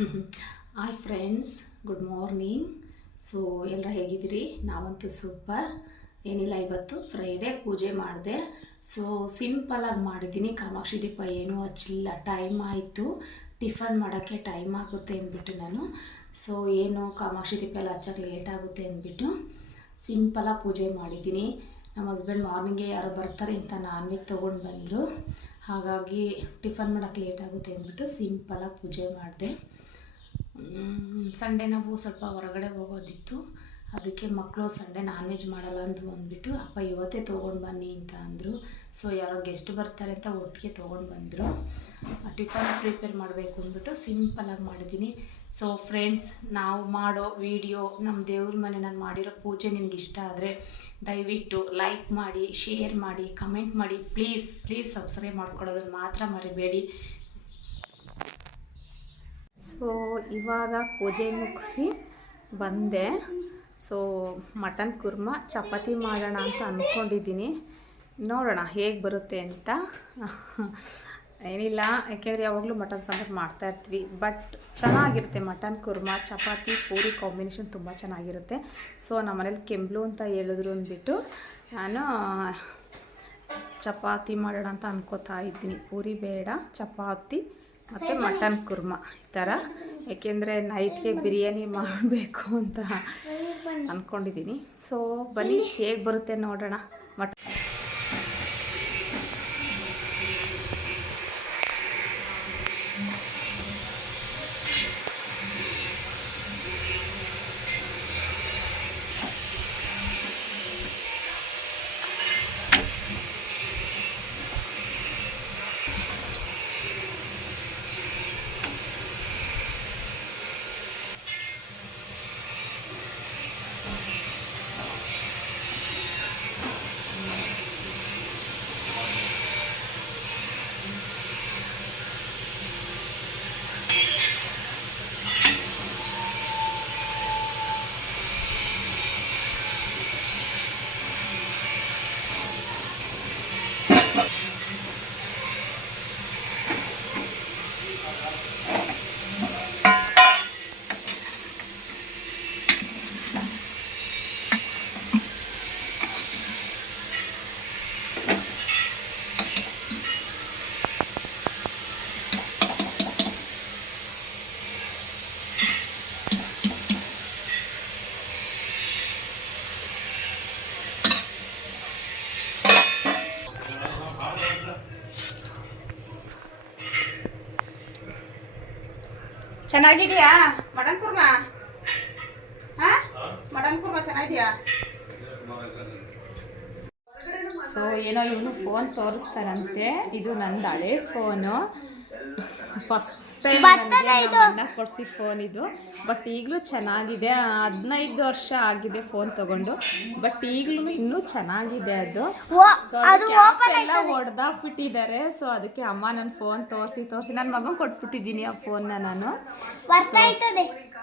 Hi friends good morning so ಎಲ್ಲರೂ ಹೇಗಿದ್ದೀರಿ? ನಾವಂತೂ ಸೂಪರ್ ಏನಿಲ್ಲ, ಇವತ್ತು ಫ್ರೈಡೇ ಪೂಜೆ ಮಾಡಿದೆ. ಸೊ ಸಿಂಪಲಾಗಿ ಮಾಡಿದ್ದೀನಿ. ಕಾಮಾಕ್ಷಿ ದೀಪ ಏನೂ ಹಚ್ಚಿಲ್ಲ ಟೈಮ್ ಆಯಿತು. ಟಿಫನ್ ಮಾಡೋಕ್ಕೆ ಟೈಮ್ ಆಗುತ್ತೆ ಅಂದ್ಬಿಟ್ಟು ನಾನು. ಸೊ ಏನು ಕಾಮಾಕ್ಷಿ ದೀಪ ಎಲ್ಲ ಹಚ್ಚಕ್ಕೆ ಲೇಟ್ ಆಗುತ್ತೆ ಅಂದ್ಬಿಟ್ಟು ಸಿಂಪಲಾಗಿ ಪೂಜೆ ಮಾಡಿದ್ದೀನಿ. ನಮ್ಮ ಹಸ್ಬೆಂಡ್ ಮಾರ್ನಿಂಗೆ ಯಾರೋ ಬರ್ತಾರೆ ಅಂತ ನಾನ್ ವೆಜ್ ತೊಗೊಂಡು ಬಂದರು. ಹಾಗಾಗಿ ಟಿಫನ್ ಮಾಡೋಕ್ಕೆ ಲೇಟ್ ಆಗುತ್ತೆ ಅಂದ್ಬಿಟ್ಟು ಸಿಂಪಲಾಗಿ ಪೂಜೆ ಮಾಡಿದೆ. ಸಂಡೇ ನಾವು ಸ್ವಲ್ಪ ಹೊರಗಡೆ ಹೋಗೋದಿತ್ತು. ಅದಕ್ಕೆ ಮಕ್ಕಳು ಸಂಡೇ ನಾನ್ ವೆಜ್ ಮಾಡಲ್ಲ ಅಂತ ಅಂದ್ಬಿಟ್ಟು, ಅಪ್ಪ, ಇವತ್ತೇ ತೊಗೊಂಡು ಬನ್ನಿ ಅಂತ ಅಂದರು. ಸೊ ಯಾರೋ ಗೆಸ್ಟ್ ಬರ್ತಾರೆ ಅಂತ ಒಟ್ಟಿಗೆ ತೊಗೊಂಡು ಬಂದರು. ಟಿಫನ್ ಪ್ರಿಪೇರ್ ಮಾಡಬೇಕು ಅಂದ್ಬಿಟ್ಟು ಸಿಂಪಲಾಗಿ ಮಾಡಿದ್ದೀನಿ ಸೊ ಫ್ರೆಂಡ್ಸ್ ನಾವು ಮಾಡೋ ವಿಡಿಯೋ ನಮ್ಮ ದೇವ್ರ ಮನೆ ನಾನು ಮಾಡಿರೋ ಪೂಜೆ ನಿಮ್ಗೆ ಇಷ್ಟ ಆದರೆ ದಯವಿಟ್ಟು ಲೈಕ್ ಮಾಡಿ ಶೇರ್ ಮಾಡಿ ಕಮೆಂಟ್ ಮಾಡಿ. ಪ್ಲೀಸ್ ಪ್ಲೀಸ್ ಸಬ್ಸ್ಕ್ರೈಬ್ ಮಾಡ್ಕೊಳ್ಳೋದನ್ನು ಮಾತ್ರ ಮರಿಬೇಡಿ. ಸೊ ಇವಾಗ ಪೂಜೆ ಮುಗಿಸಿ ಬಂದೆ. ಸೊ ಮಟನ್ ಕುರ್ಮ, ಚಪಾತಿ ಮಾಡೋಣ ಅಂತ ಅಂದ್ಕೊಂಡಿದ್ದೀನಿ ನೋಡೋಣ ಹೇಗೆ ಬರುತ್ತೆ ಅಂತ. ಏನಿಲ್ಲ, ಯಾಕೆಂದರೆ ಯಾವಾಗಲೂ ಮಟನ್ ಸಾಂಬಾರು ಮಾಡ್ತಾ ಇರ್ತೀವಿ. ಬಟ್ ಚೆನ್ನಾಗಿರುತ್ತೆ ಮಟನ್ ಕುರ್ಮ, ಚಪಾತಿ, ಪೂರಿ ಕಾಂಬಿನೇಷನ್ ತುಂಬ ಚೆನ್ನಾಗಿರುತ್ತೆ. ಸೊ ನಮ್ಮ ಮನೇಲಿ ಕೆಂಬ್ಲು ಅಂತ ಹೇಳಿದ್ರು ಅಂದ್ಬಿಟ್ಟು ನಾನು, ಚಪಾತಿ ಮಾಡೋಣ ಅಂತ ಅನ್ಕೋತಾ ಇದ್ದೀನಿ. ಪೂರಿ ಬೇಡ, ಚಪಾತಿ ಮತ್ತು ಮಟನ್ ಕುರ್ಮ ಈ ಥರ ಏಕೆಂದರೆ ನೈಟ್ಗೆ ಬಿರಿಯಾನಿ ಮಾಡಬೇಕು ಅಂತ ಅಂದ್ಕೊಂಡಿದ್ದೀನಿ ಸೊ ಬನ್ನಿ, ಹೇಗೆ ಬರುತ್ತೆ ನೋಡೋಣ. ಮಟ್ ಚೆನ್ನಾಗಿದೆಯಾ? ಮಟನ್ ಕುರ್ಮಾ? ಹಾ? ಮಟನ್ ಕುರ್ಮಾ ಚೆನ್ನಾಗಿದೆಯಾ? ಸೊ ಏನೋ ಇವನು ಫೋನ್ ತೋರಿಸ್ತಾರಂತೆ. ಇದು ನಂದು ಹಳೆ ಫೋನು ಫಸ್ಟ್ ಅಣ್ಣ ಕೊಡ್ಸಿ ಫೋನ್ ಇದು. ಬಟ್ ಈಗಲೂ ಚೆನ್ನಾಗಿದೆ. ಹದಿನೈದು ವರ್ಷ ಆಗಿದೆ ಫೋನ್ ತಗೊಂಡು. ಬಟ್ ಈಗಲೂ ಇನ್ನೂ ಚೆನ್ನಾಗಿದೆ ಅದು. ಸೊ ಎಲ್ಲ ಹೊಡೆದಾಕ್ಬಿಟ್ಟಿದ್ದಾರೆ ಸೊ ಅದಕ್ಕೆ ಅಮ್ಮ ನನ್ನ ಫೋನ್ ತೋರಿಸಿ ತೋರಿಸಿ. ನನ್ನ ಮಗನ್ ಕೊಟ್ಬಿಟ್ಟಿದ್ದೀನಿ ಆ ಫೋನ್ನ ನಾನು.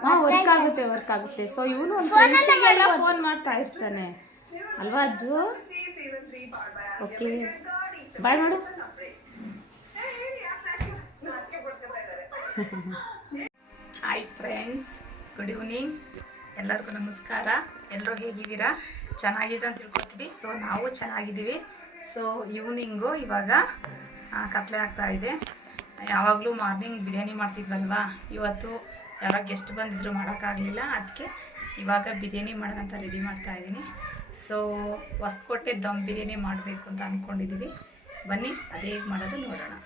ಹಾ ವರ್ಕ್ ಆಗುತ್ತೆ ವರ್ಕ್ ಆಗುತ್ತೆ. ಸೊ ಇವನು ಫ್ರೆಂಡ್ಸಿಗೆಲ್ಲ ಫೋನ್ ಮಾಡ್ತಾ ಇರ್ತಾನೆ. ಅಲ್ವಾ ಅಜ್ಜು? ಓಕೆ ಬಾಯ್ ಮಾಡು. ಹಾಯ್ ಫ್ರೆಂಡ್ಸ್ ಗುಡ್ ಈವ್ನಿಂಗ್ ಎಲ್ಲರಿಗೂ ನಮಸ್ಕಾರ. ಎಲ್ಲರೂ ಹೇಗಿದ್ದೀರಾ? ಚೆನ್ನಾಗಿದೆ ಅಂತ ತಿಳ್ಕೊತೀವಿ ಸೊ ನಾವು ಚೆನ್ನಾಗಿದ್ದೀವಿ. ಸೊ ಈವ್ನಿಂಗು ಇವಾಗ ಕತ್ಲೆ ಆಗ್ತಾ ಇದೆ. ಯಾವಾಗಲೂ ಮಾರ್ನಿಂಗ್ ಬಿರಿಯಾನಿ ಮಾಡ್ತಿದ್ವಲ್ವಾ? ಇವತ್ತು ಯಾರೋ ಗೆಸ್ಟ್ ಬಂದಿದ್ರು, ಮಾಡೋಕ್ಕಾಗಲಿಲ್ಲ. ಅದಕ್ಕೆ ಇವಾಗ ಬಿರಿಯಾನಿ ಮಾಡೋಣ ಅಂತ ರೆಡಿ ಮಾಡ್ತಾ ಇದ್ದೀನಿ. ಸೊ ಹೊಸ್ಕೋಟೆ ದಮ್ ಬಿರಿಯಾನಿ ಮಾಡಬೇಕು ಅಂತ ಅಂದ್ಕೊಂಡಿದ್ದೀವಿ ಬನ್ನಿ, ಅದೇ ಮಾಡೋದು ನೋಡೋಣ.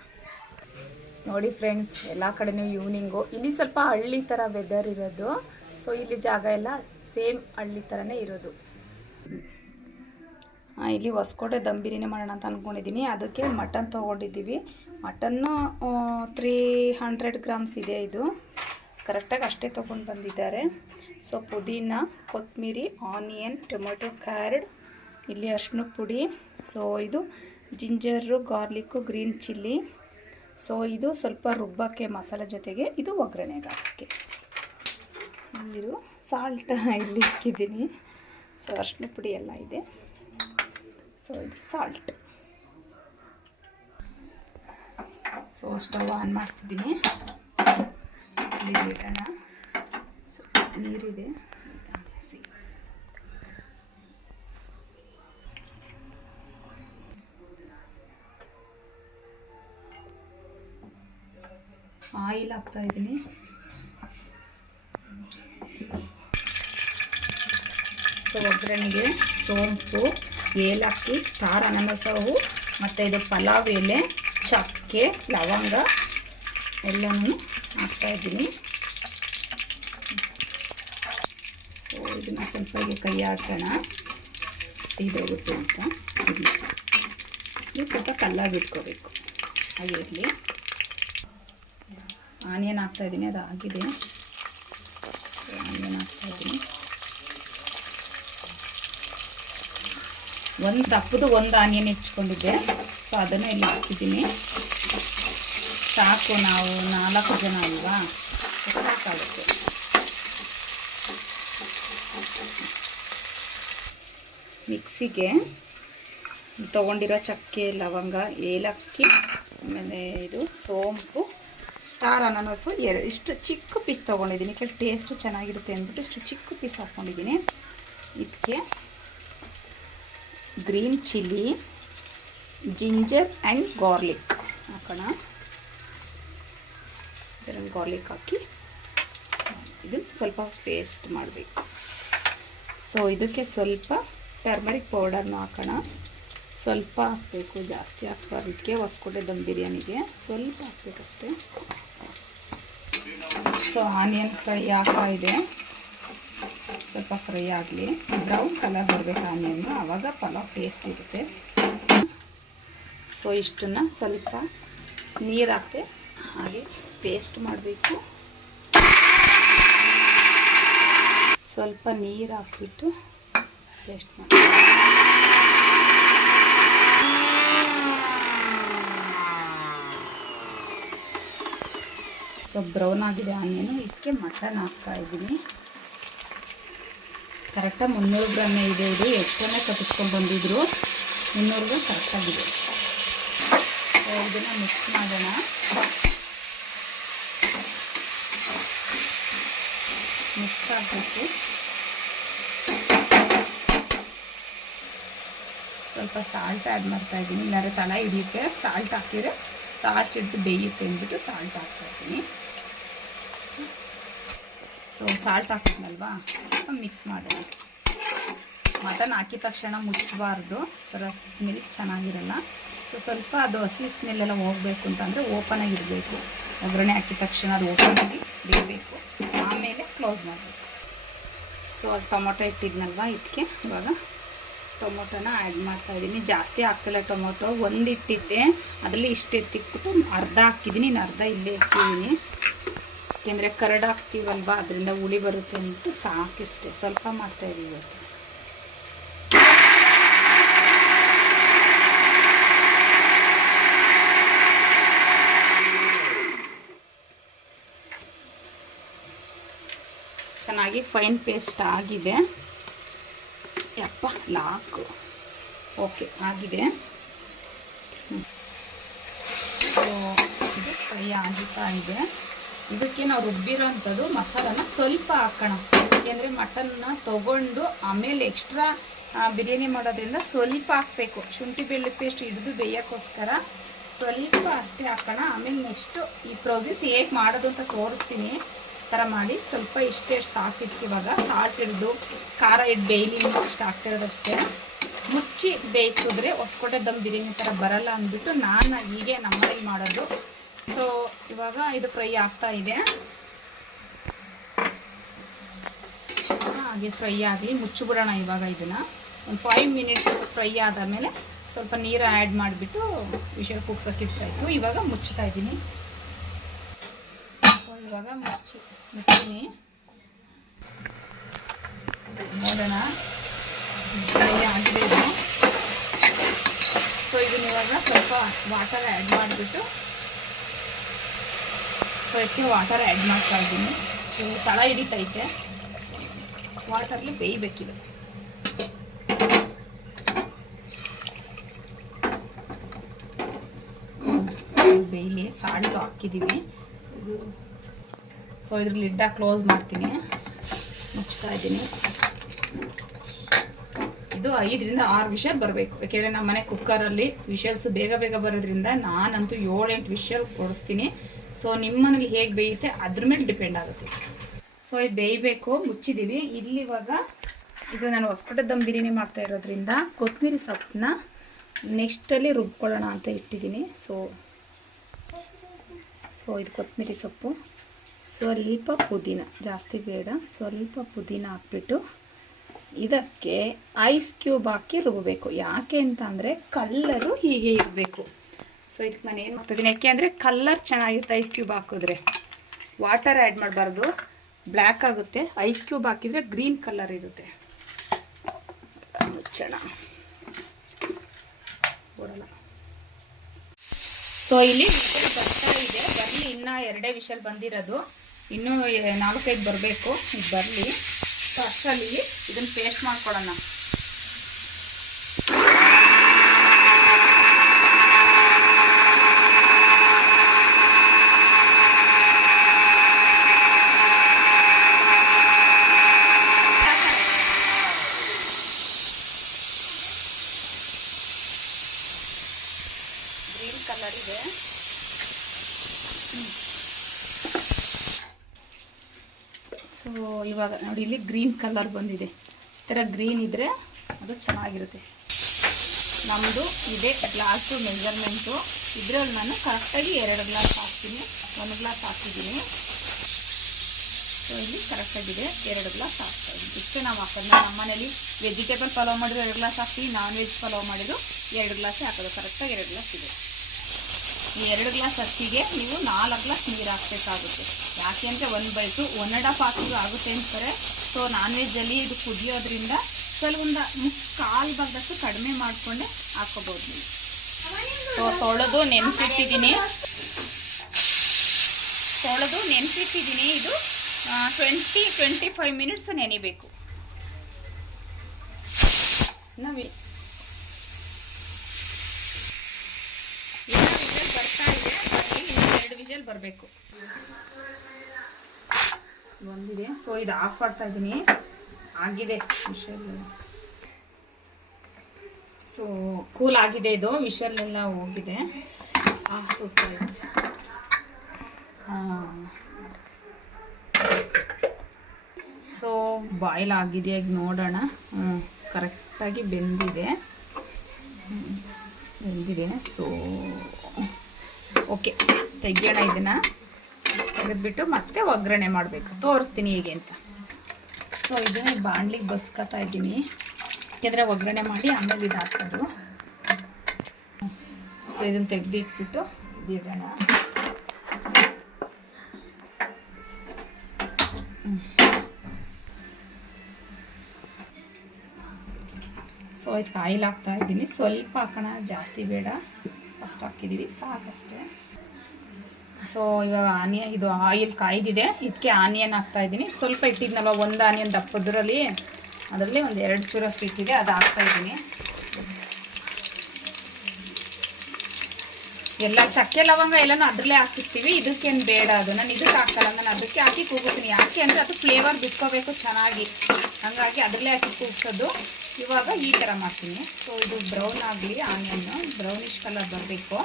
ನೋಡಿ ಫ್ರೆಂಡ್ಸ್ ಎಲ್ಲ ಕಡೆನೂ ಈವ್ನಿಂಗು ಇಲ್ಲಿ ಸ್ವಲ್ಪ ಹಳ್ಳಿ ಥರ ವೆದರ್ ಇರೋದು. ಸೊ ಇಲ್ಲಿ ಜಾಗ ಎಲ್ಲ ಸೇಮ್ ಹಳ್ಳಿ ಥರನೇ ಇರೋದು. ಇಲ್ಲಿ ಹೊಸಕೋಟೆ ದಮ್ ಬಿರಿಯಾನಿ ಮಾಡೋಣ ಅಂತ ಅಂದ್ಕೊಂಡಿದ್ದೀನಿ ಅದಕ್ಕೆ ಮಟನ್ ತೊಗೊಂಡಿದ್ದೀವಿ. ಮಟನ್ನು ತ್ರೀ ಹಂಡ್ರೆಡ್ ಗ್ರಾಮ್ಸ್ ಇದೆ ಇದು. ಕರೆಕ್ಟಾಗಿ ಅಷ್ಟೇ ತೊಗೊಂಡು ಬಂದಿದ್ದಾರೆ. ಸೊ ಪುದೀನ ಕೊತ್ತಂಬರಿ ಆನಿಯನ್ ಟೊಮೆಟೊ ಕ್ಯಾರೆಟ್ ಇಲ್ಲಿ ಅರ್ಶಿನ ಪುಡಿ. ಸೊ ಇದು ginger garlic green chilli so ಇದು ಸ್ವಲ್ಪ ರುಬ್ಬಕ್ಕೆ ಮಸಾಲೆ ಜೊತೆಗೆ ಇದು ಒಗ್ಗರಣೆಗೆ ನೀರು ಸಾಲ್ಟ್ ಇಲ್ಲಿ ಇಕ್ಕಿದ್ದೀನಿ ಸೊ ಅರ್ಶಿನ ಪುಡಿ ಎಲ್ಲ ಇದೆ. ಸೊ ಇದು ಸಾಲ್ಟ್ ಸೊ ಸ್ಟವ್ ಆನ್ ಮಾಡ್ತಿದ್ದೀನಿ. ಇಡೋಣ. ನೀರಿದೆ. ಆಯಿಲ್ ಹಾಕ್ತಾ ಇದ್ದೀನಿ. ಸೊ ಒಗ್ಗರಣೆಗೆ ಸೋಂಪು, ಏಲಕ್ಕಿ, ಸ್ಟಾರ್ ಅನನಸವು, ಮತ್ತು ಇದು ಪಲಾವ್ ಎಲೆ, ಚಕ್ಕೆ, ಲವಂಗ ಎಲ್ಲನೂ ಹಾಕ್ತಾಯಿದ್ದೀನಿ ಸೊ ಇದನ್ನು ಸ್ವಲ್ಪ ಕೈ ಆಡ್ಸೋಣ ಸೀದೋಗುತ್ತೆ ಅಂತ. ಇದು ಸ್ವಲ್ಪ ಕಲ್ಲಾಗಿ ಇಟ್ಕೋಬೇಕು. ಹಾಗೆ ಇರಲಿ. ಆನಿಯನ್ ಹಾಕ್ತಾಯಿದ್ದೀನಿ ಅದು ಆಗಿದೆ. ಆನಿಯನ್ ಹಾಕ್ತಾಯಿದ್ದೀನಿ ಒಂದು ದಪ್ಪದು ಒಂದು ಆನಿಯನ್ ಹೆಚ್ಕೊಂಡಿದ್ದೆ ಸೊ ಅದನ್ನು ಇಲ್ಲಿ ಹಾಕಿದ್ದೀನಿ. ಸಾಕು, ನಾವು ನಾಲ್ಕು ಜನ ಅಲ್ವಾ? ಸಾಕಾಗುತ್ತೆ. ಮಿಕ್ಸಿಗೆ ತಗೊಂಡಿರೋ ಚಕ್ಕೆ, ಲವಂಗ, ಏಲಕ್ಕಿ, ಆಮೇಲೆ ಇದು ಸೋಂಪು ಸ್ಟಾರ್ ಅನಾನಸು, ಎರಡು, ಇಷ್ಟು ಚಿಕ್ಕ ಪೀಸ್ ತೊಗೊಂಡಿದ್ದೀನಿ. ಕೆಲವು ಟೇಸ್ಟು ಚೆನ್ನಾಗಿರುತ್ತೆ ಅಂದ್ಬಿಟ್ಟು ಇಷ್ಟು ಚಿಕ್ಕ ಪೀಸ್ ಹಾಕ್ಕೊಂಡಿದ್ದೀನಿ ಇದಕ್ಕೆ green chilli ginger and garlic ಹಾಕೋಣ. ಇದರಲ್ಲಿ ಗಾರ್ಲಿಕ್ ಹಾಕಿ, ಇದನ್ನು ಸ್ವಲ್ಪ ಪೇಸ್ಟ್ ಮಾಡಬೇಕು. ಸೊ ಇದಕ್ಕೆ ಸ್ವಲ್ಪ ಟರ್ಮರಿಕ್ ಪೌಡರ್ನ ಹಾಕೋಣ. ಸ್ವಲ್ಪ ಹಾಕಬೇಕು ಜಾಸ್ತಿ ಹಾಕ್ಬಾರ್ದು ಇದಕ್ಕೆ ಹೊಸ್ಕೊಟ್ಟೆ ದಮ್ ಬಿರಿಯಾನಿಗೆ. ಸ್ವಲ್ಪ ಹಾಕ್ಬೇಕಷ್ಟೆ. ಸೊ ಆನಿಯನ್ ಫ್ರೈ ಆಗ್ತಾ ಇದೆ. ಸ್ವಲ್ಪ ಫ್ರೈ ಆಗಲಿ. ಬ್ರೌನ್ ಕಲರ್ ಬರಬೇಕು ಆನಿಯನ್ನು ಆವಾಗ ಪಲಾವ್ ಟೇಸ್ಟ್ ಇರುತ್ತೆ. ಸೊ ಇಷ್ಟನ್ನು ಸ್ವಲ್ಪ ನೀರು ಹಾಕ್ತೆ ಹಾಗೆ ಪೇಸ್ಟ್ ಮಾಡಬೇಕು. ಸ್ವಲ್ಪ ನೀರು ಹಾಕ್ಬಿಟ್ಟು ಪೇಸ್ಟ್ ಮಾಡಿ ಸೊ ಬ್ರೌನ್ ಆಗಿದೆ ಆನಿಯನು ಇದಕ್ಕೆ ಮಟನ್ ಹಾಕ್ತಾ ಇದ್ದೀನಿ. ಕರೆಕ್ಟಾಗಿ ಮುನ್ನೂರು ಗ್ರಾಮ್ ಇದೆ ಇದು. ಎಷ್ಟನ್ನೇ ಕಟ್ಟಿಸ್ಕೊಂಡು ಬಂದಿದ್ರು ಮುನ್ನೂರು ಗ್ರಾಮ್ ಕರೆಕ್ಟಾಗಿದೆ ಇದನ್ನು ಮಿಕ್ಸ್ ಮಾಡೋಣ. ಮಿಕ್ಸ್ ಆಗಬೇಕು ಸ್ವಲ್ಪ ಸಾಲ್ಟ್ ಆ್ಯಡ್ ಮಾಡ್ತಾ ಇದ್ದೀನಿ. ಇಲ್ಲಾಂದರೆ ತಳ ಹಿಡಿಯುತ್ತೆ. ಸಾಲ್ಟ್ ಹಾಕಿದರೆ ಸಾಲ್ಟ್ ಹಿಡಿದು ಬೇಯುತ್ತೆ ಅಂದ್ಬಿಟ್ಟು ಸಾಲ್ಟ್ ಹಾಕ್ತಾ ಇದ್ದೀನಿ. ಸೊ ಸಾಲ್ಟ್ ಹಾಕಿದ್ನಲ್ವಾ? ಮಿಕ್ಸ್ ಮಾಡೋಣ. ಮಟನ್ ಹಾಕಿದ ತಕ್ಷಣ ಮುಚ್ಚಬಾರ್ದು. ಥರ ಸ್ಮೆಲ್ ಚೆನ್ನಾಗಿರಲ್ಲ. ಸೊ ಸ್ವಲ್ಪ ಅದು ಹಸಿ ಸ್ಮೆಲ್ಲೆಲ್ಲ ಹೋಗಬೇಕು ಅಂತಂದರೆ ಓಪನ್ ಆಗಿರಬೇಕು ಒಗ್ಗರಣೆ ಹಾಕಿದ ತಕ್ಷಣ ಅದು ಓಪನಾಗಿ ಬೇಯಬೇಕು ಆಮೇಲೆ ಕ್ಲೋಸ್ ಮಾಡಬೇಕು. ಸೊ ಅದು ಟೊಮೊಟೊ ಇಟ್ಟಿದ್ನಲ್ವ ಇದಕ್ಕೆ ಇವಾಗ ಟೊಮೊಟೊನ ಆ್ಯಡ್ ಮಾಡ್ತಾಯಿದ್ದೀನಿ ಜಾಸ್ತಿ ಹಾಕ್ತಿಲ್ಲ ಟೊಮೊಟೊ. ಒಂದು ಇಟ್ಟಿದ್ದೆ. ಅದರಲ್ಲಿ ಇಷ್ಟು ಎತ್ತಿಕ್ಬಿಟ್ಟು ಅರ್ಧ ಹಾಕಿದ್ದೀನಿ. ಇನ್ನು ಅರ್ಧ ಇಲ್ಲೇ ಇಟ್ಟಿದ್ದೀನಿ. ಯಾಕೆಂದರೆ ಕರಡು ಹಾಕ್ತೀವಲ್ವ? ಅದರಿಂದ ಹುಳಿ ಬರುತ್ತೆ ಅಂದ್ಬಿಟ್ಟು ಸಾಕಿಷ್ಟೆ. ಸ್ವಲ್ಪ ಮಾಡ್ತಾಯಿದ್ದೀವಿ ಇವತ್ತು. ಚೆನ್ನಾಗಿ ಫೈನ್ ಪೇಸ್ಟ್ ಆಗಿದೆ. ಯಪ್ಪ ಲಾಕು ಓಕೆ, ಆಗಿದೆ. ಫ್ರೈ ಆಗುತ್ತಾ ಇದೆ. ಇದಕ್ಕೆ ನಾವು ರುಬ್ಬಿರೋ ಅಂಥದ್ದು ಮಸಾಲಾನ ಸ್ವಲ್ಪ ಹಾಕೋಣ. ಯಾಕೆಂದರೆ ಮಟನ್ನ ತೊಗೊಂಡು ಆಮೇಲೆ ಎಕ್ಸ್ಟ್ರಾ ಬಿರಿಯಾನಿ ಮಾಡೋದ್ರಿಂದ ಸ್ವಲ್ಪ ಹಾಕಬೇಕು. ಶುಂಠಿ ಬೆಳ್ಳುಳ್ಳಿ ಪೇಸ್ಟ್ ಹಿಡಿದು ಬೇಯೋಕ್ಕೋಸ್ಕರ ಸ್ವಲ್ಪ ಅಷ್ಟೇ ಹಾಕೋಣ. ಆಮೇಲೆ ನೆಕ್ಸ್ಟು ಈ ಪ್ರೊಸೆಸ್ ಹೇಗೆ ಮಾಡೋದು ಅಂತ ತೋರಿಸ್ತೀನಿ. ಥರ ಮಾಡಿ ಸ್ವಲ್ಪ ಇಷ್ಟೇ ಸಾಕಿತ್ತು ಇವಾಗ ಸಾಲ್ಟ್ ಹಿಡಿದು ಖಾರ ಇಟ್ಟು ಬೇಯ್ಲಿ ಅಷ್ಟು ಹಾಕ್ತಿರೋದಷ್ಟೇ. ಮುಚ್ಚಿ ಬೇಯಿಸಿದ್ರೆ ಹೊಸ್ಕೋಟೆ ದಮ್ ಬಿರಿಯಾನಿ ಥರ ಬರಲ್ಲ ಅಂದ್ಬಿಟ್ಟು ನಾನು ಹೀಗೆ ನಮ್ಮನೇಲಿ ಮಾಡೋದು ಸೊ ಇವಾಗ ಇದು ಫ್ರೈ ಆಗ್ತಾ ಇದೆ. ಹಾಗೆ ಫ್ರೈ ಆಗಲಿ ಮುಚ್ಚಿಬಿಡೋಣ ಇವಾಗ ಇದನ್ನು. ಒಂದು ಫೈವ್ ಮಿನಿಟ್ಸ್ ಫ್ರೈ ಆದ ಮೇಲೆ ಸ್ವಲ್ಪ ನೀರು ಆ್ಯಡ್ ಮಾಡಿಬಿಟ್ಟು ವಿಷಲ್ ಕುಗ್ಸೋಕ್ಕಿಡ್ತಾಯಿತ್ತು ಇವಾಗ ಮುಚ್ಚುತ್ತಾ ಇದ್ದೀನಿ. ಸೊ ಇವಾಗ ಮುಚ್ಚಿ, ಮುಚ್ಚೀನಿ. ನೋಡೋಣ. ಫ್ರೈ ಆಗಿದೆ ಇದು. ಸೊ ಇದನ್ನ ಇವಾಗ ಸ್ವಲ್ಪ ವಾಟರ್ ಆ್ಯಡ್ ಮಾಡಿಬಿಟ್ಟು ಸೊ ಇದಕ್ಕೆ ವಾಟರ್ ಆ್ಯಡ್ ಮಾಡ್ತಾ ಇದ್ದೀನಿ. ಇವು ತಳ ಹಿಡಿತೈತೆ. ವಾಟರ್ಲಿ ಬೇಯಬೇಕಿದೆ. ಬೇಯಲಿ ಸಾಲ್ಟು ಹಾಕಿದ್ದೀವಿ ಸೊ ಇದ್ರ ಲಿಡ್ಡ ಕ್ಲೋಸ್ ಮಾಡ್ತೀನಿ. ಮುಚ್ತಾ ಇದ್ದೀನಿ. ಇದು ಐದರಿಂದ ಆರು ವಿಷಲ್ ಬರಬೇಕು. ಯಾಕೆಂದರೆ ನಮ್ಮ ಮನೆ ಕುಕ್ಕರಲ್ಲಿ ವಿಷಲ್ಸ್ ಬೇಗ ಬೇಗ ಬರೋದ್ರಿಂದ ನಾನಂತೂ ಏಳೆಂಟು ವಿಷಲ್ ಕೊಡಿಸ್ತೀನಿ. ಸೊ ನಿಮ್ಮ ಮನೇಲಿ ಹೇಗೆ ಬೇಯುತ್ತೆ? ಅದ್ರ ಮೇಲೆ ಡಿಪೆಂಡ್ ಆಗುತ್ತೆ. ಸೊ ಇದು ಬೇಯಬೇಕು ಮುಚ್ಚಿದ್ದೀವಿ ಇಲ್ಲಿ ಇವಾಗ ಇದು ನಾನು ಹೊಸಕೋಟೆ ದಮ್ ಬಿರಿಯಾನಿ ಮಾಡ್ತಾ ಇರೋದ್ರಿಂದ ಕೊತ್ತಂಬರಿ ಸೊಪ್ಪನ್ನ ನೆಕ್ಸ್ಟಲ್ಲಿ ರುಬ್ಕೊಳ್ಳೋಣ ಅಂತ ಇಟ್ಟಿದ್ದೀನಿ. ಸೊ ಸೊ ಇದು ಕೊತ್ತಂಬರಿ ಸೊಪ್ಪು. ಸ್ವಲ್ಪ ಪುದೀನ, ಜಾಸ್ತಿ ಬೇಡ. ಸ್ವಲ್ಪ ಪುದೀನ ಹಾಕ್ಬಿಟ್ಟು ಇದಕ್ಕೆ ಐಸ್ ಕ್ಯೂಬ್ ಹಾಕಿ ರುಬ್ಬಬೇಕು ಯಾಕೆ ಅಂತ ಅಂದರೆ ಕಲ್ಲರು ಹೀಗೆ ಇರಬೇಕು. ಸೊ ಇದಕ್ಕೆ ನಾನು ಏನು ಮಾಡ್ತಿದ್ದೀನಿ? ಯಾಕೆ ಅಂದರೆ ಕಲ್ಲರ್ ಚೆನ್ನಾಗಿರುತ್ತೆ ಐಸ್ ಕ್ಯೂಬ್ ಹಾಕಿದ್ರೆ. ವಾಟರ್ ಆ್ಯಡ್ ಮಾಡಬಾರ್ದು. ಬ್ಲ್ಯಾಕ್ ಆಗುತ್ತೆ. ಐಸ್ ಕ್ಯೂಬ್ ಹಾಕಿದರೆ ಗ್ರೀನ್ ಕಲ್ಲರ್ ಇರುತ್ತೆ. ಮುಚ್ಚೋಣ. ಕೊಡಲ್ಲ ಸೊ ಇಲ್ಲಿ ವಿಷಲ್ ಬರ್ತಾ ಇದೆ. ಬರಲಿ, ಇನ್ನೂ ಎರಡೇ ವಿಷಲ್ ಬಂದಿರೋದು. ಇನ್ನೂ ನಾಲ್ಕೈದು ಬರಬೇಕು. ಇದು ಬರಲಿ. ಸೊ ಅಷ್ಟರಲ್ಲಿ ಇದನ್ನು ಪೇಸ್ಟ್ ಮಾಡ್ಕೊಳ್ಳೋಣ ಗ್ರೀನ್ ಕಲರ್ ಇದೆ ಸೊ ಇವಾಗ ನೋಡಿ, ಇಲ್ಲಿ ಗ್ರೀನ್ ಕಲರ್ ಬಂದಿದೆ. ಈ ಥರ ಗ್ರೀನ್ ಇದ್ದರೆ ಅದು ಚೆನ್ನಾಗಿರುತ್ತೆ. ನಮ್ಮದು ಇದೆ ಗ್ಲಾಸು ಮೆಜರ್ಮೆಂಟು ಇದ್ರಲ್ಲಿ ನಾನು ಕರೆಕ್ಟಾಗಿ ಎರಡು ಗ್ಲಾಸ್ ಹಾಕ್ತೀನಿ. ಒಂದು ಗ್ಲಾಸ್ ಹಾಕಿದ್ದೀನಿ. ಸೊ ಇಲ್ಲಿ ಕರೆಕ್ಟಾಗಿದೆ ಎರಡು ಗ್ಲಾಸ್ ಹಾಕ್ತಾ ಇದ್ದೀನಿ. ಇಷ್ಟೇ ನಾವು ಹಾಕೋದು. ನಮ್ಮ ಮನೇಲಿ ವೆಜಿಟೇಬಲ್ ಪಲಾವ್ ಮಾಡಿದ್ರು ಎರಡು ಗ್ಲಾಸ್ ಹಾಕ್ತೀವಿ. ನಾನ್ ವೆಜ್ ಪಲಾವ್ ಮಾಡಿದ್ರು ಎರಡು ಗ್ಲಾಸೇ ಹಾಕೋದು. ಕರೆಕ್ಟಾಗಿ ಎರಡು ಗ್ಲಾಸ್ ಇದೆ. ಈ ಎರಡು ಗ್ಲಾಸ್ ಅಕ್ಕಿಗೆ ನೀವು ನಾಲ್ಕು ಗ್ಲಾಸ್ ನೀರು ಹಾಕಬೇಕಾಗುತ್ತೆ. ಯಾಕೆ ಅಂದರೆ ಒಂದು ಬೈಟು ಒನ್ ಆ್ಯಂಡ್ ಹಾಫ್ ಆಗುತ್ತೆ ಅಂತಾರೆ. ಸೊ ನಾನ್ ವೆಜ್ಜಲ್ಲಿ ಇದು ಕುದಿಯೋದ್ರಿಂದ ಕೆಲವೊಂದು ಕಾಲು ಭಾಗದಷ್ಟು ಕಡಿಮೆ ಮಾಡಿಕೊಂಡೆ ಹಾಕೋಬೋದು ನೀವು. ಸೊ ತೊಳೆದು ನೆನೆಸಿಟ್ಟಿದ್ದೀನಿ ತೊಳೆದು ನೆನೆಸಿಟ್ಟಿದ್ದೀನಿ ಇದು ಟ್ವೆಂಟಿ ಟ್ವೆಂಟಿ ಫೈವ್ ಮಿನಿಟ್ಸ್ ನೆನಿಬೇಕು. ನಾವೇ ಇನ್ನೂ ವಿಜಲ್ ಬರ್ತಾ ಇದೆ ಬರಲಿ ಇನ್ನೂ ಎರಡು ವಿಜಲ್ ಬರಬೇಕು. ಬಂದಿದೆ ಸೊ ಇದು ಆಫ್ ಮಾಡ್ತಾ ಇದ್ದೀನಿ. ಆಗಿದೆ. ಮಿಷಲ್ ಸೊ ಕೂಲ್ ಆಗಿದೆ ಇದು. ವಿಷಲ್ ಎಲ್ಲ ಹೋಗಿದೆ. ಆ ಸೂಪರ್ ಆಯ್ತು. ಹಾಂ ಸೊ ಬಾಯ್ಲ್ ಈಗ ನೋಡೋಣ. ಕರೆಕ್ಟಾಗಿ ಬೆಂದಿದೆ. ಬೆಂದಿದೆ. ಸೊ ಓಕೆ, ತೆಗಿಯೋಣ ಇದನ್ನು. ತೆಗೆದ್ಬಿಟ್ಟು ಮತ್ತೆ ಒಗ್ಗರಣೆ ಮಾಡಬೇಕು. ತೋರಿಸ್ತೀನಿ ಹೇಗೆ ಅಂತ. ಸೊ ಇದನ್ನೇ ಬಾಣ್ಲಿಗೆ ಬಸ್ಕೋತಾ ಇದ್ದೀನಿ. ಯಾಕೆಂದರೆ ಒಗ್ಗರಣೆ ಮಾಡಿ ಆಮೇಲೆ ಇದು ಹಾಕೋದು ಸೊ ಇದನ್ನು ತೆಗೆದಿಟ್ಬಿಟ್ಟು ಇದಿಡೋಣ ಸೊ ಇದಕ್ಕೆ ಆಯಿಲ್ ಹಾಕ್ತಾ ಇದ್ದೀನಿ. ಸ್ವಲ್ಪ ಹಾಕೋಣ, ಜಾಸ್ತಿ ಬೇಡ. ಅಷ್ಟು ಹಾಕಿದ್ದೀವಿ ಸಾಕಷ್ಟೇ. ಸೊ ಇವಾಗ ಆನಿಯನ್, ಇದು ಆಯಿಲ್ ಕಾಯ್ದಿದೆ. ಇದಕ್ಕೆ ಆನಿಯನ್ ಹಾಕ್ತಾ ಇದ್ದೀನಿ. ಸ್ವಲ್ಪ ಇಟ್ಟಿದ್ನಲ್ಲ ಒಂದು ಆನಿಯನ್ ದಪ್ಪದ್ರಲ್ಲಿ. ಅದರಲ್ಲಿ ಒಂದು ಎರಡು ಚೂರ ಇಟ್ಟಿದೆ. ಅದು ಹಾಕ್ತಾ ಇದ್ದೀನಿ. ಎಲ್ಲ ಚಕ್ಕೆ ಲವಂಗ ಎಲ್ಲನೂ ಅದರಲ್ಲೇ ಹಾಕಿರ್ತೀವಿ. ಇದಕ್ಕೇನು ಬೇಡ ಅದು. ನಾನು ಇದಕ್ಕೆ ಹಾಕಲ್ಲ ನಾನು ಅದಕ್ಕೆ ಹಾಕಿ ಕೂಗುತ್ತೀನಿ ಯಾಕೆ ಅಂದರೆ ಅದು ಫ್ಲೇವರ್ ಬಿಟ್ಕೋಬೇಕು ಚೆನ್ನಾಗಿ. ಹಾಗಾಗಿ ಅದರಲ್ಲೇ ಹಾಕಿ ಕೂಗ್ಸೋದು. ಇವಾಗ ಈ ಥರ ಮಾಡ್ತೀನಿ. ಸೊ ಇದು ಬ್ರೌನ್ ಆಗಲಿ ಆನಿಯನ್ನು ಬ್ರೌನಿಶ್ ಕಲರ್ ಬರಬೇಕು.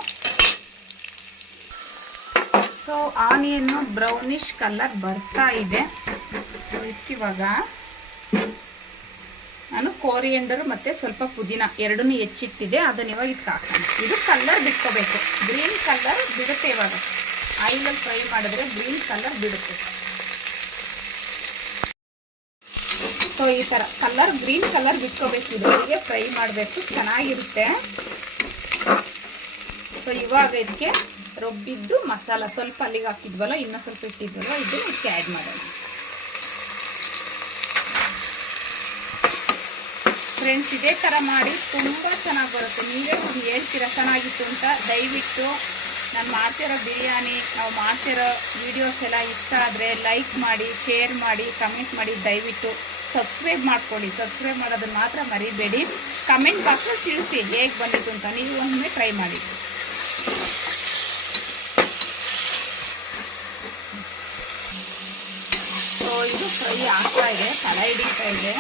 ಸೊ ಆನಿಯನ್ನು ಬ್ರೌನಿಷ್ ಕಲರ್ ಬರ್ತಾ ಇದೆ. ಸೊ ಇವಾಗ ನಾನು ಕೋರಿಯಂಡರು ಮತ್ತು ಸ್ವಲ್ಪ ಪುದೀನ ಎರಡನ್ನೂ ಹೆಚ್ಚಿಟ್ಟಿದೆ ಅದನ್ನು ಇವಾಗ ಇದಕ್ಕೆ ಹಾಕ್ತೀನಿ. ಇದು ಕಲ್ಲರ್ ಬಿಟ್ಕೋಬೇಕು. ಗ್ರೀನ್ ಕಲ್ಲರ್ ಬಿಡುತ್ತೆ ಇವಾಗ. ಆಯಿಲಲ್ಲಿ ಫ್ರೈ ಮಾಡಿದ್ರೆ ಗ್ರೀನ್ ಕಲ್ಲರ್ ಬಿಡುತ್ತೆ. ಸೊ, ಈ ಥರ ಕಲರ್ ಗ್ರೀನ್ ಕಲರ್ ಬಿಟ್ಕೋಬೇಕು. ಇದಕ್ಕೆ ಫ್ರೈ ಮಾಡಬೇಕು. ಚೆನ್ನಾಗಿರುತ್ತೆ. ಸೊ ಇವಾಗ ಇದಕ್ಕೆ ರುಬ್ಬಿದ್ದು ಮಸಾಲ. ಸ್ವಲ್ಪ ಅಲ್ಲಿಗೆ ಹಾಕಿದ್ವಲ್ಲ, ಇನ್ನೂ ಸ್ವಲ್ಪ ಇಟ್ಟಿದ್ವಲ್ಲ ಇದು ಇದಕ್ಕೆ ಆ್ಯಡ್ ಮಾಡೋಣ. ಫ್ರೆಂಡ್ಸ್ ಇದೇ ಥರ ಮಾಡಿ ತುಂಬ ಚೆನ್ನಾಗಿ ಬರುತ್ತೆ. ನೀವೇ ಒಂದು ಹೇಳ್ತೀರಾ, ಚೆನ್ನಾಗಿತ್ತು ಅಂತ? ದಯವಿಟ್ಟು ನಾನು ಮಾಡ್ತಿರೋ ಬಿರಿಯಾನಿ, ನಾವು ಮಾಡ್ತಿರೋ ವೀಡಿಯೋಸ್ ಎಲ್ಲ ಇಷ್ಟ ಆದರೆ ಲೈಕ್ ಮಾಡಿ ಶೇರ್ ಮಾಡಿ ಕಮೆಂಟ್ ಮಾಡಿ ದಯವಿಟ್ಟು. ಸಬ್ಸ್ಕ್ರೈಬ್ ಮಾಡ್ಕೊಳ್ಳಿ. ಸಬ್ಸ್ಕ್ರೈಬ್ ಮಾಡೋದನ್ನು ಮಾತ್ರ ಮರಿಬೇಡಿ. ಕಮೆಂಟ್ ಬಾಕ್ಸಲ್ಲಿ ತಿಳಿಸಿ ಹೇಗೆ ಬಂದಿತ್ತು ಅಂತ ನೀವು ಒಮ್ಮೆ ಟ್ರೈ ಮಾಡಿ. ಸೊ ಇದು ಫ್ರೈ ಆಗ್ತಾ ಇದೆ. ತಳ ಹಿಡಿತಾ ಇದೆ.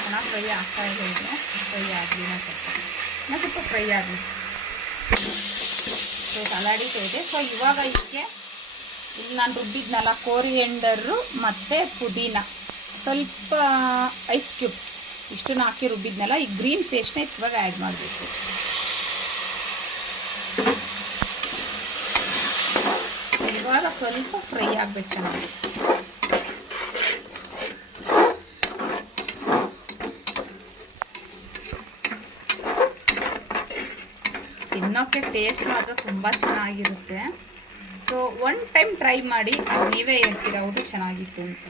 ಚೆನ್ನಾಗಿ ಫ್ರೈ ಆಗ್ತಾ ಇದೆ ಇದು. ಫ್ರೈ ಆಗಲಿ ಮತ್ತೆ. ಸ್ವಲ್ಪ ಫ್ರೈ ಆಗಲಿ. ಸೊ ತಳ ಹಿಡಿತಾ ಇದೆ. ಸೊ ಇವಾಗ ಇದಕ್ಕೆ ಇಲ್ಲಿ ನಾನು ರುಬ್ಬಿದ್ನಲ್ಲ ಕೋರಿಯಂಡರು ಮತ್ತು ಪುದೀನ. ಸ್ವಲ್ಪ ಐಸ್ ಕ್ಯೂಬ್ಸ್ ಇಷ್ಟನ್ನು ಹಾಕಿ ರುಬ್ಬಿದ್ನಲ್ಲ, ಈ ಗ್ರೀನ್ ಪೇಸ್ಟ್ನ ಇವಾಗ ಆ್ಯಡ್ ಮಾಡಬೇಕು. ಇವಾಗ ಸ್ವಲ್ಪ ಫ್ರೈ ಆಗಬೇಕು ಚೆನ್ನಾಗಿ. ತಿನ್ನೋಕ್ಕೆ ಟೇಸ್ಟ್ ಮಾತ್ರ ತುಂಬ ಚೆನ್ನಾಗಿರುತ್ತೆ. ಸೊ ಒನ್ ಟೈಮ್ ಟ್ರೈ ಮಾಡಿ ನೀವೇ ಹೇಳ್ತೀರಾ, ಹೌದು, ಚೆನ್ನಾಗಿತ್ತು ಅಂತ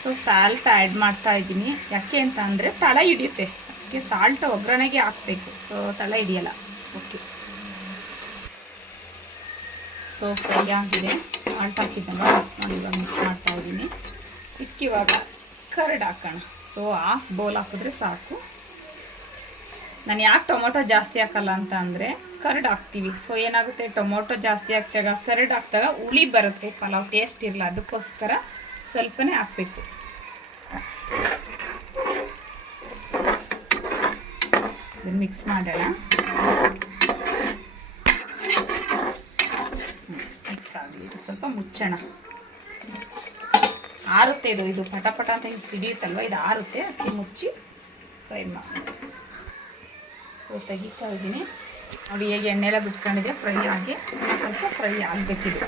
ಸೊ ಸಾಲ್ಟ್ ಆ್ಯಡ್ ಮಾಡ್ತಾ ಇದ್ದೀನಿ. ಯಾಕೆ ಅಂತ ಅಂದರೆ ತಳ ಹಿಡಿಯುತ್ತೆ. ಅದಕ್ಕೆ ಸಾಲ್ಟ್ ಒಗ್ಗರಣೆಗೆ ಹಾಕಬೇಕು. ಸೊ ತಳ ಹಿಡಿಯಲ್ಲ. ಓಕೆ ಸೊ ಫ್ರೈ ಆಗಿದೆ. ಸಾಲ್ಟ್ ಹಾಕಿದ್ದಲ್ಲ ಮಿಕ್ಸ್ ಮಾಡಿ, ಇವಾಗ ಮಿಕ್ಸ್ ಮಾಡ್ತಾ ಇದ್ದೀನಿ. ಇಕ್ಕಿವಾಗ ಕರ್ಡ್ ಹಾಕೋಣ. ಸೊ ಹಾಫ್ ಬೌಲ್ ಹಾಕಿದ್ರೆ ಸಾಕು. ನಾನು ಯಾಕೆ ಟೊಮೊಟೊ ಜಾಸ್ತಿ ಹಾಕಲ್ಲ ಅಂತ ಅಂದರೆ ಕರ್ಡ್ ಹಾಕ್ತೀವಿ. ಸೊ ಏನಾಗುತ್ತೆ? ಟೊಮೊಟೊ ಜಾಸ್ತಿ ಹಾಕಿದಾಗ, ಕರ್ಡ್ ಹಾಕಿದಾಗ ಹುಳಿ ಬರುತ್ತೆ. ಪಲಾವ್ ಟೇಸ್ಟ್ ಇರಲ್ಲ. ಅದಕ್ಕೋಸ್ಕರ ಸ್ವಲ್ಪನೇ ಹಾಕ್ಬೇಕು. ಮಿಕ್ಸ್ ಮಾಡೋಣ. ಮಿಕ್ಸ್ ಆಗಲಿ. ಸ್ವಲ್ಪ ಮುಚ್ಚೋಣ. ಆರುತ್ತೆ ಇದು. ಇದು ಪಟ ಪಟ ಅಂತ ಹಿಂಗೆ ಸಿಡಿಯುತ್ತಲ್ವ? ಇದು ಆರುತ್ತೆ. ಅದಕ್ಕೆ ಮುಚ್ಚಿ ಫ್ರೈ ಮಾಡಿ ಸೊ ತೆಗಿತಾ ಇದ್ದೀನಿ. ನೋಡಿ, ಹೇಗೆ ಎಣ್ಣೆ ಎಲ್ಲ ಬಿಟ್ಕೊಂಡಿದೆ ಫ್ರೈ ಆಗಿ. ಸ್ವಲ್ಪ ಫ್ರೈ ಆಗಬೇಕಿದೆ.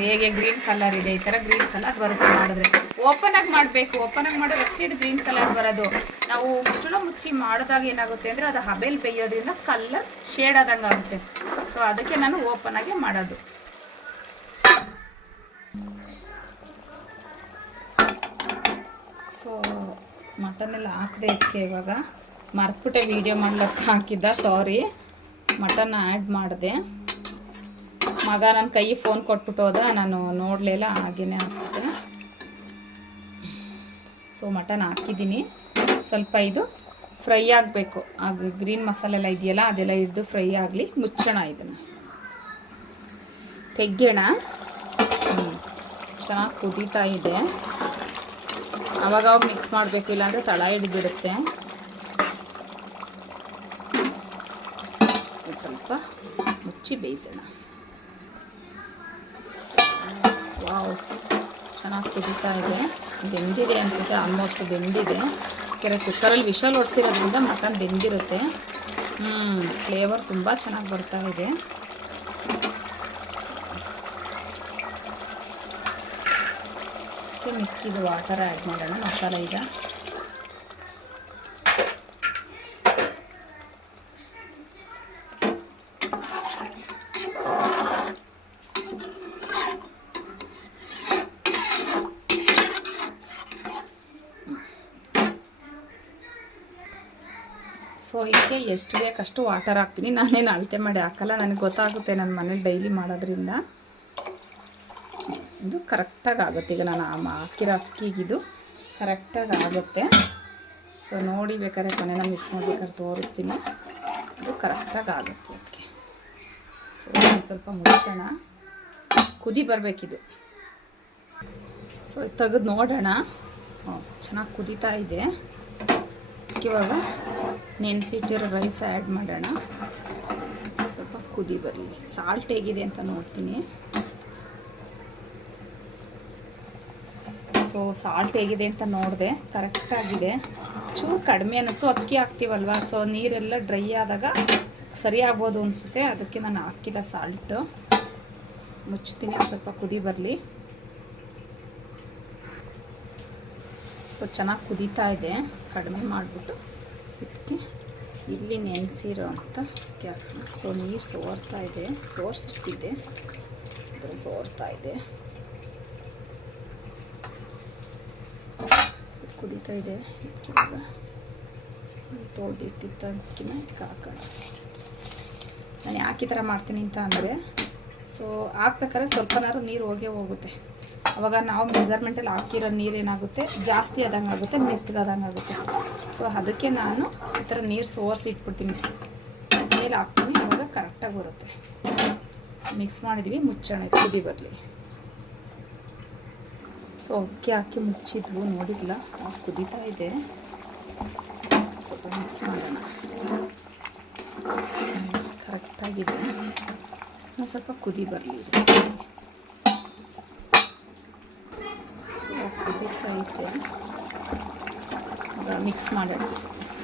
ಹೇಗೆ ಗ್ರೀನ್ ಕಲರ್ ಇದೆ, ಈ ಥರ ಗ್ರೀನ್ ಕಲರ್ ಬರುತ್ತೆ ಮಾಡಿದ್ರೆ ಓಪನ್ ಆಗಿ ಮಾಡಬೇಕು ಓಪನ್ ಆಗಿ ಮಾಡಿದ್ರೆ ಅಷ್ಟೇ ಗ್ರೀನ್ ಕಲರ್ ಬರೋದು. ನಾವು ಮುಚ್ಚಳ ಮುಚ್ಚಿ ಮಾಡಿದಾಗ ಏನಾಗುತ್ತೆ ಅಂದರೆ ಅದು ಹಬೆಲ್ ಬೇಯೋದ್ರಿಂದ ಕಲರ್ ಶೇಡ್ ಆದಂಗೆ ಆಗುತ್ತೆ. ಸೊ ಅದಕ್ಕೆ ನಾನು ಓಪನ್ ಆಗಿ ಮಾಡೋದು. ಸೊ ಮಟನ್ ಎಲ್ಲ ಹಾಕಿದೆ ಇದಕ್ಕೆ ಇವಾಗ. ಮರ್ತ್ಬಿಟ್ಟೆ ವೀಡಿಯೋ ಮಾಡ್ಲಿಕ್ಕೆ ಹಾಕಿದ್ದ ಸಾರಿ ಮಟನ್ ಆ್ಯಡ್ ಮಾಡಿದೆ. ಮಗ ನನ್ನ ಕೈ ಫೋನ್ ಕೊಟ್ಬಿಟ್ಟು ಹೋದ. ನಾನು ನೋಡಲಿಲ್ಲ ಹಾಗೇನೆ ಹಾಕಿದೆ ಸೊ ಮಟನ್ ಹಾಕಿದ್ದೀನಿ. ಸ್ವಲ್ಪ ಇದು ಫ್ರೈ ಆಗಬೇಕು. ಆಗ ಗ್ರೀನ್ ಮಸಾಲೆ ಎಲ್ಲ ಇದೆಯಲ್ಲ, ಅದೆಲ್ಲ ಹಿಡಿದು ಫ್ರೈ ಆಗಲಿ. ಮುಚ್ಚೋಣ ಇದನ್ನು. ತೆಗ್ಯೋಣ. ಚೆನ್ನಾಗಿ ಕುದೀತಾ ಇದೆ. ಅವಾಗವಾಗ ಮಿಕ್ಸ್ ಮಾಡಬೇಕು, ಇಲ್ಲಾಂದರೆ ತಳ ಹಿಡಿದಿರುತ್ತೆ ಸ್ವಲ್ಪ ಮುಚ್ಚಿ ಬೇಯಿಸೋಣ. ವಾವ್, ಚೆನ್ನಾಗಿ ಕುದೀತಾ ಇದೆ. ಬೆಂದಿದೆ ಅನಿಸುತ್ತೆ ಆಲ್ಮೋಸ್ಟ್ ಬೆಂದಿದೆ. ಕೆರೆ ಕುಕ್ಕರಲ್ಲಿ ವಿಶಾಲ್ ಒರೆಸಿರೋದ್ರಿಂದ ಮಟನ್ ಬೆಂದಿರುತ್ತೆ. ಹ್ಞೂ ಫ್ಲೇವರ್ ತುಂಬ ಚೆನ್ನಾಗಿ ಬರ್ತಾ ಇದೆ. ಮಿಕ್ಕಿದು ವಾಟರ್ ಆ್ಯಡ್ ಮಾಡೋಣ, ಮಸಾಲೆ ಈಗ ಸೊ ಇದಕ್ಕೆ ಎಷ್ಟು ಬೇಕಷ್ಟು ವಾಟರ್ ಹಾಕ್ತೀನಿ. ನಾನೇನು ಅಳತೆ ಮಾಡಿ ಹಾಕಲ್ಲ. ನನಗೆ ಗೊತ್ತಾಗುತ್ತೆ ನನ್ನ ಮನೇಲಿ ಡೈಲಿ ಮಾಡೋದ್ರಿಂದ. ಇದು ಕರೆಕ್ಟಾಗಿ ಆಗುತ್ತೆ. ಈಗ ನಾನು ಹಾಕಿರೋ ಅಕ್ಕಿಗಿದು ಕರೆಕ್ಟಾಗಿ ಆಗುತ್ತೆ. ಸೊ ನೋಡಿ ಬೇಕಾದ್ರೆ ಕೊನೆನ ಮಿಕ್ಸ್ ಮಾಡ್ಬೇಕಾದ್ರೆ ತೋರಿಸ್ತೀನಿ. ಇದು ಕರೆಕ್ಟಾಗಿ ಆಗುತ್ತೆ ಅದಕ್ಕೆ ಸೊ ಒಂದು ಸ್ವಲ್ಪ ಮುಚ್ಚೋಣ. ಕುದಿ ಬರಬೇಕಿದು. ಸೊ ತೆಗೆದು ನೋಡೋಣ. ಚೆನ್ನಾಗಿ ಕುದೀತಾ ಇದೆ. ಇವಾಗ ನೆನೆಸಿಟ್ಟಿರೋ ರೈಸ್ ಆ್ಯಡ್ ಮಾಡೋಣ. ಸ್ವಲ್ಪ ಕುದಿ ಬರಲಿ. ಸಾಲ್ಟ್ ಹೇಗಿದೆ ಅಂತ ನೋಡ್ತೀನಿ. ಸೊ ಸಾಲ್ಟ್ ಹೇಗಿದೆ ಅಂತ ನೋಡಿದೆ. ಕರೆಕ್ಟಾಗಿದೆ ಚೂರು ಕಡಿಮೆ ಅನ್ನಿಸ್ತು. ಅಕ್ಕಿ ಹಾಕ್ತೀವಲ್ವ? ಸೊ ನೀರೆಲ್ಲ ಡ್ರೈ ಆದಾಗ ಸರಿ ಆಗ್ಬೋದು ಅನಿಸುತ್ತೆ. ಅದಕ್ಕೆ ನಾನು ಹಾಕಿದ ಸಾಲ್ಟು ಮುಚ್ತೀನಿ ಸ್ವಲ್ಪ ಕುದಿ ಬರಲಿ. ಸೊ ಚೆನ್ನಾಗಿ ಕುದೀತಾ ಇದೆ. ಕಡಿಮೆ ಮಾಡಿಬಿಟ್ಟು. ಇದಕ್ಕೆ ಇಲ್ಲಿ ನೆನೆಸಿರೋ ಅಂತ ಹಾಕೋಣ ಸೊ, ನೀರು ಸೋರ್ತಾ ಇದೆ. ಸೋರ್ಸಿಟ್ಟಿದೆ. ಅದನ್ನು ಸೋರ್ತಾ ಇದೆ. ಕುದೀತಾ ಇದೆ. ಇವಾಗ ಕಾಕಣ ನಾನು ಯಾಕೆ ಈ ಥರ ಮಾಡ್ತೀನಿ ಅಂತ ಅಂದರೆ, ಸೊ ಹಾಕ್ಬೇಕಾದ್ರೆ ಸ್ವಲ್ಪನಾರು ನೀರು ಹೋಗೇ ಹೋಗುತ್ತೆ. ಅವಾಗ ನಾವು ಮೆಸರ್ಮೆಂಟಲ್ಲಿ ಹಾಕಿರೋ ನೀರು ಏನಾಗುತ್ತೆ? ಜಾಸ್ತಿ ಆದಂಗೆ ಆಗುತ್ತೆ ಮೆತ್ತಗಾದಂಗೆ ಆಗುತ್ತೆ. ಸೊ ಅದಕ್ಕೆ ನಾನು ಈ ಥರ ನೀರು ಸೋರ್ಸಿ ಇಟ್ಬಿಡ್ತೀನಿ. ಮೇಲೆ ಹಾಕ್ತೀನಿ, ಅವಾಗ ಕರೆಕ್ಟಾಗಿ ಬರುತ್ತೆ. ಮಿಕ್ಸ್ ಮಾಡಿದ್ವಿ, ಮುಚ್ಚೋಣ ಕುದಿ ಬರಲಿ. ಸೊ ಅಕ್ಕಿ ಹಾಕಿ ಮುಚ್ಚಿದ್ವು ನೋಡಿಲ್ಲ ಕುದೀತಾ ಇದೆ. ಸ್ವಲ್ಪ ಮಿಕ್ಸ್ ಮಾಡೋಣ. ಕರೆಕ್ಟಾಗಿದೆ ಸ್ವಲ್ಪ ಕುದಿ ಬರಲಿ. ಕುದೀತಾ ಐತೆ ಮಿಕ್ಸ್ ಮಾಡೋಣ.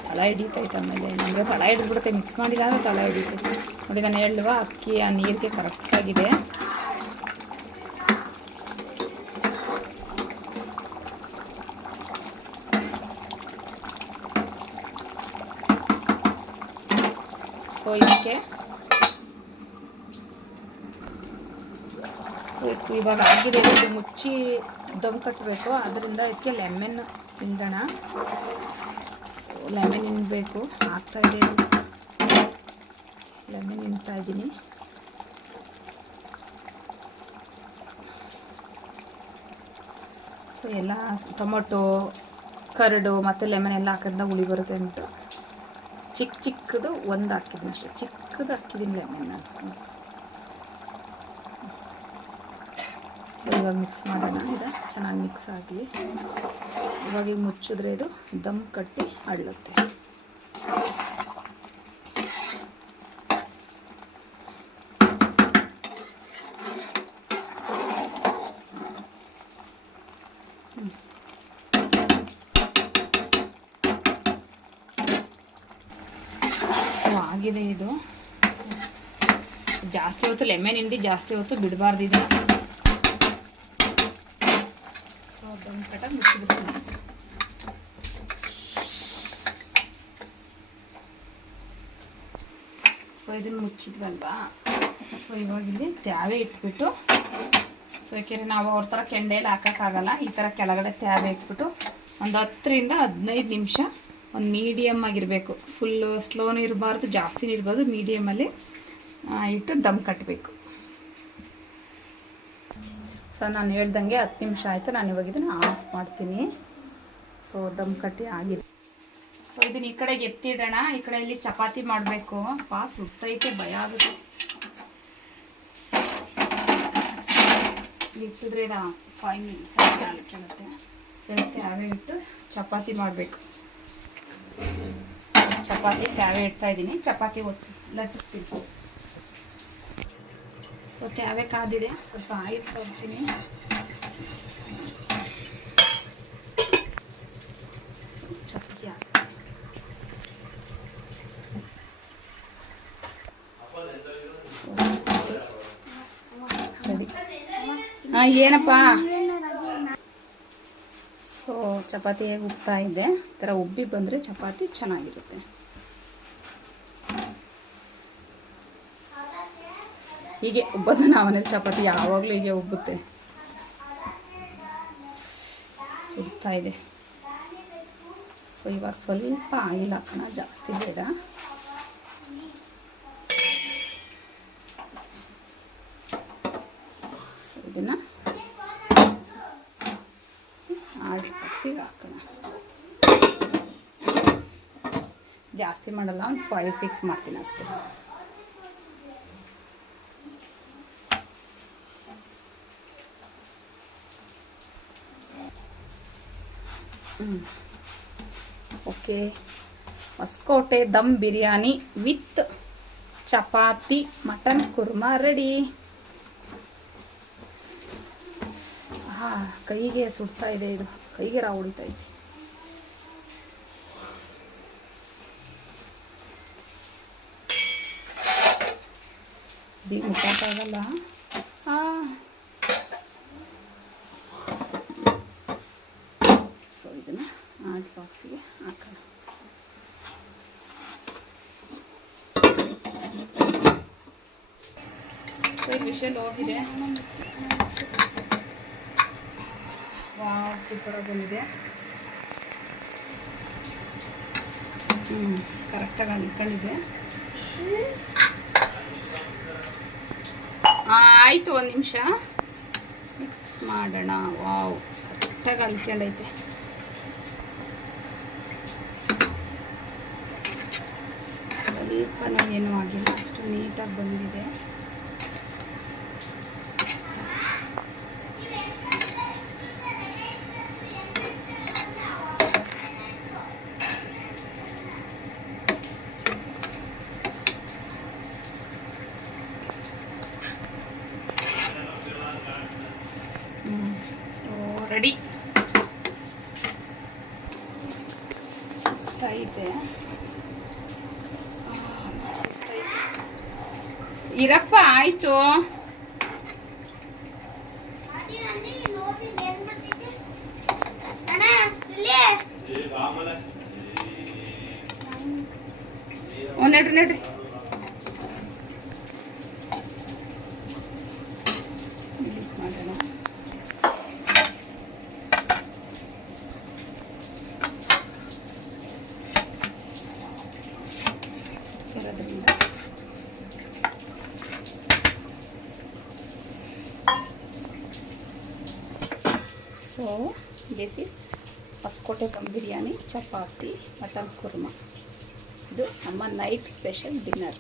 ತಳ ಹಿಡಿತೈತೆ ಆಮೇಲೆ. ನಮಗೆ ತಳ ಹಿಡಿದ್ಬಿಡುತ್ತೆ. ಮಿಕ್ಸ್ ಮಾಡಿಲ್ಲ ಅಂದರೆ ತಳ ಹಿಡಿತೈತೆ. ನೋಡಿ, ನಾನು ಹೇಳುವ ಅಕ್ಕಿ ಆ ನೀರಿಗೆ ಕರೆಕ್ಟಾಗಿದೆ ಸೊ ಇದಕ್ಕೆ ಸೊ ಇವಾಗ ಆಗಿದೆ. ಮುಚ್ಚಿ ದಮ್ ಕಟ್ಟಬೇಕು ಅದರಿಂದ ಇದಕ್ಕೆ ಲೆಮನ್ ಹಿಂಡೋಣ ಸೊ ಲೆಮನ್ ಹಿಂಡಬೇಕು ಹಾಕ್ತಾಯಿದ್ದೀನಿ ಲೆಮನ್ ಹಿಂಡ್ತಾ ಇದ್ದೀನಿ. ಸೊ ಎಲ್ಲ ಟೊಮೊಟೊ, ಕರಡು ಮತ್ತು ಲೆಮನ್ ಎಲ್ಲ ಹಾಕಿದ್ನ ಹುಳಿ ಬರುತ್ತೆ ಅಂದ್ಬಿಟ್ಟು. ಚಿಕ್ಕ ಚಿಕ್ಕದು ಒಂದು ಹಾಕಿದ್ದೀನಿ ಅಷ್ಟೇ ಚಿಕ್ಕದು ಹಾಕಿದ್ದೀನಿ ಲೆಮನ್ ನಾನು ಸೊ ಇವಾಗ ಮಿಕ್ಸ್ ಮಾಡೋಣ ಇದು ಚೆನ್ನಾಗಿ ಮಿಕ್ಸ್ ಆಗಲಿ ಇವಾಗ ಈಗ ಮುಚ್ಚಿದ್ರೆ ಇದು ದಮ್ ಕಟ್ಟಿ ಅಳ್ಳುತ್ತೆ. ಸೊ ಆಗಿದೆ ಇದು. ಜಾಸ್ತಿ ಹೊತ್ತು ಲೆಮನ್ ಹಿಂಡಿ ಜಾಸ್ತಿ ಹೊತ್ತು ಬಿಡಬಾರ್ದು ಇದು ಸೊ ದಮ್ ಕಟ್ಟ ಮುಚ್ಚಿಬಿಡ್ತೀನಿ ಸೊ ಇದನ್ನು ಮುಚ್ಚಿದ್ವಲ್ವಾ ಸೊ ಇವಾಗ ಇಲ್ಲಿ ತ್ಯಾವೆ ಇಟ್ಬಿಟ್ಟು ಸೊ ಯಾಕೆಂದರೆ ನಾವು ಅವ್ರ ಥರ ಕೆಂಡೆಯಲ್ಲಿ ಹಾಕೋಕ್ಕಾಗಲ್ಲ, ಈ ಥರ ಕೆಳಗಡೆ ತ್ಯಾವೆ ಇಟ್ಬಿಟ್ಟು ಒಂದು ಹತ್ತರಿಂದ ಹದಿನೈದು ನಿಮಿಷ ಒಂದು ಮೀಡಿಯಮ್ ಆಗಿರಬೇಕು. ಫುಲ್ಲು ಸ್ಲೋನೂ ಇರಬಾರ್ದು, ಜಾಸ್ತಿನೂ ಇರಬಾರ್ದು ಮೀಡಿಯಮಲ್ಲಿ ಇಟ್ಟು ದಮ್ ಕಟ್ಟಬೇಕು ಸೊ ನಾನು ಹೇಳ್ದಂಗೆ ಹತ್ತು ನಿಮಿಷ ಆಯಿತು, ನಾನು ಇವಾಗ ಇದನ್ನು ಆಫ್ ಮಾಡ್ತೀನಿ. ಸೊ ದಮ್ ಕಟ್ಟಿ ಆಗಿದೆ. ಸೊ ಇದನ್ನ ಈ ಕಡೆಗೆ ಎತ್ತಿಡೋಣ. ಈ ಕಡೆ ಇಲ್ಲಿ ಚಪಾತಿ ಮಾಡಬೇಕು. ಪಾ ಸುಟ್ಟೈತೆ, ಭಯ ಆಗುತ್ತೆ. ಇಟ್ಟಿದ್ರೆ ಇದು ಫೈವ್ ಮಿನಿಟ್ಸ್ ಕೇಳುತ್ತೆ ಸೊ ತ್ಯಾವೆ ಇಟ್ಟು ಚಪಾತಿ ಮಾಡಬೇಕು. ಚಪಾತಿ ತ್ಯಾವೆ ಇಡ್ತಾ ಇದ್ದೀನಿ. ಚಪಾತಿ ಒಟ್ಟು ಲಟ್ಟಿಸ್ತೀನಿ. ಸೊ ತ್ಯಾವೆ ಕಾದಿದೆ. ಸ್ವಲ್ಪ ಆಯಿಲ್ ಸೋರ್ತೀನಿ ಸೊ ಚಪಾತಿ ಹಾಕಿ ಹಾಂ ಏನಪ್ಪ? ಸೊ ಚಪಾತಿ ಹೇಗೆ ಉಬ್ತಾ ಇದೆ? ಈ ಉಬ್ಬಿ ಬಂದರೆ ಚಪಾತಿ ಚೆನ್ನಾಗಿರುತ್ತೆ. ಹೀಗೆ ಉಬ್ಬದ ನಾವನೇ ಚಪಾತಿ ಯಾವಾಗಲೂ ಹೀಗೆ ಉಬ್ಬುತ್ತೆ. ಸುಡ್ತಾ ಇದೆ. ಸೊ ಇವಾಗ ಸ್ವಲ್ಪ ಆಯಿಲ್ ಹಾಕೋಣ ಜಾಸ್ತಿ ಬೇಡ ಸೊ ಇದನ್ನು ಆಲ್ಟ್ ಬಾಕ್ಸಿಗೆ ಹಾಕೋಣ ಜಾಸ್ತಿ ಮಾಡಲ್ಲ ಒಂದು ಫೈವ್ ಸಿಕ್ಸ್ ಮಾಡ್ತೀನಿ ಅಷ್ಟೇ. Okay. Hosakote dum biryani with chapati, mutton kurma ready. ಹಾ ಕೈಗೆ ಸುಡ್ತಾ ಇದೆ ಇದು. ಕೈಗೆ ರಾ ಹೊಡಿತಾ ಇದೆ. ಈಗ ಮುಟ್ಟಾಗಲ್ಲ ಹಾ ಸೊ ಇದನ್ನ ಆಟ್ ಬಾಕ್ಸಿಗೆ ಹಾಕೋಣ. ಸೊ ಈ ವಿಷಲ್ ಹೋಗಿದೆ. ವಾವ್ ಸೂಪರಾಗಿ ಬಂದಿದೆ. ಹ್ಞೂ ಕರೆಕ್ಟಾಗಿ ಅನ್ಕೊಂಡಿದೆ ಆಯಿತು ಒಂದು ನಿಮಿಷ. ಮಿಕ್ಸ್ ಮಾಡೋಣ. ವಾವ್ ಕರೆಕ್ಟಾಗಿ ಅನ್ಕೊಂಡೈತೆ ಸ್ವಲ್ಪ ಏನೂ ಆಗಿಲ್ಲ. ಅಷ್ಟು ನೀಟಾಗಿ ಬಂದಿದೆ ರೆಡಿ ಸುತ್ತೈತೆ ಆ, ಸುತ್ತೈತೆ. ಇರಪ್ಪ ಆಯ್ತು. ಒಂದ್ ನಡ್ರಿ ನಡ್ರಿ ಇಲ್ಲಿ ಮಾಡೋಣ. ಸುತ್ತಿರೋದ್ರಿಂದ so this is Hosakote dum biryani chapati mutton kurma. ಇದು ನಮ್ಮ ನೈಟ್ ಸ್ಪೆಷಲ್ ಡಿನ್ನರ್.